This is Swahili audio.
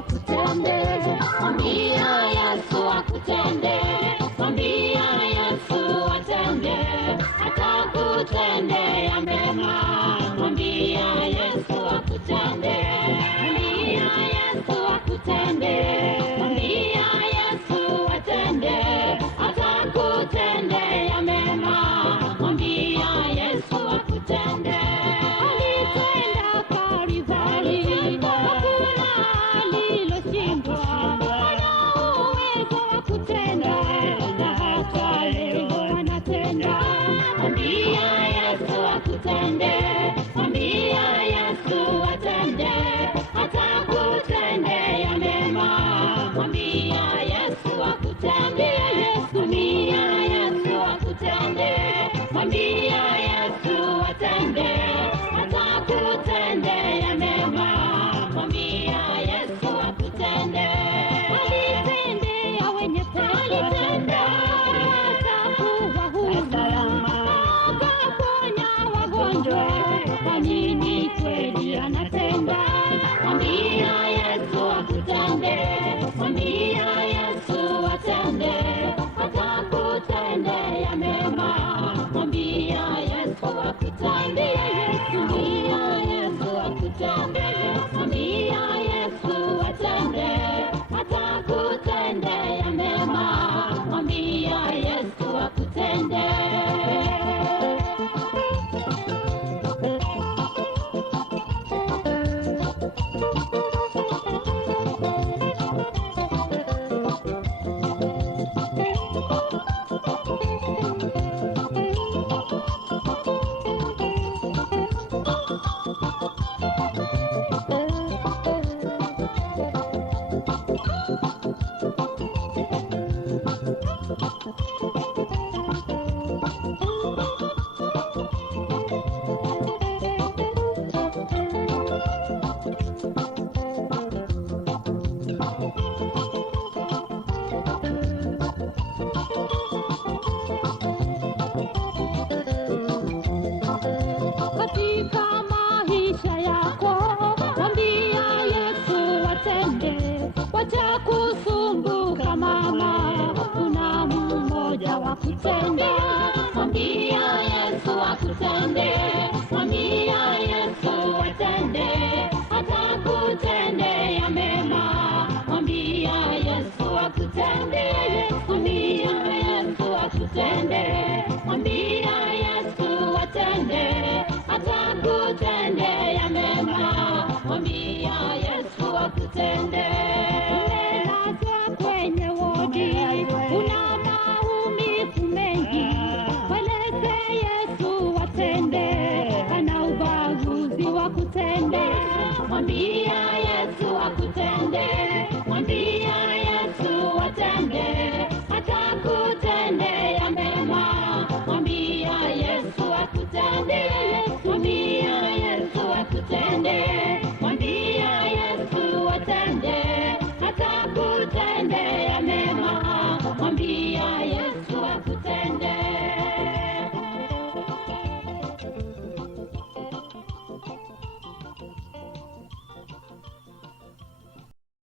akutende, mwambia Yesu akutende, mwambia Yesu atende, atakutendea mema, mwambia Yesu akutende, mwambia Yesu akutende, mwambia Yesu atende, atakutendea mema, mwambia Yesu akutende. Alitenda Kalvari, hakuna aliloshindwa, ana uwezo wa kutenda, na hata leo anatenda. Mwambia Yesu akutende, mwambia Yesu atende, atakutendea mema, mwambia Yesu akutende, mwambia Yesu akutende, mwambia Yesu atende, atakutendea mema, mwambia Yesu akutende. Alitendea wenye alitenda, atakuwa huru, akaponya wagonjwa, kwa nini kweli anatenda? Mwambia Yesu akutende, mwambia Yesu atende, atakutendea mema, mwambia Yesu akutende, mwambia Yesu akutende, mwambia Yesu atende, atakutendea mema, mwambia Yesu akutende. Katika maisha yako, mwambia Yesu atende, wacha kusumbuka mama, kuna mmoja wa kutendea. Mwambia Yesu akutende, mwambia Yesu atende, atakutendea mema, mwambia Yesu akutende, mwambia Yesu akutende, mwambia Yesu atende, atakutendea mema, mwambia Yesu akutende. Umelazwa kwenye wodi, una maumivu mengi, mweleze Yesu atende, ana ubaguzi wa kutende, mwambia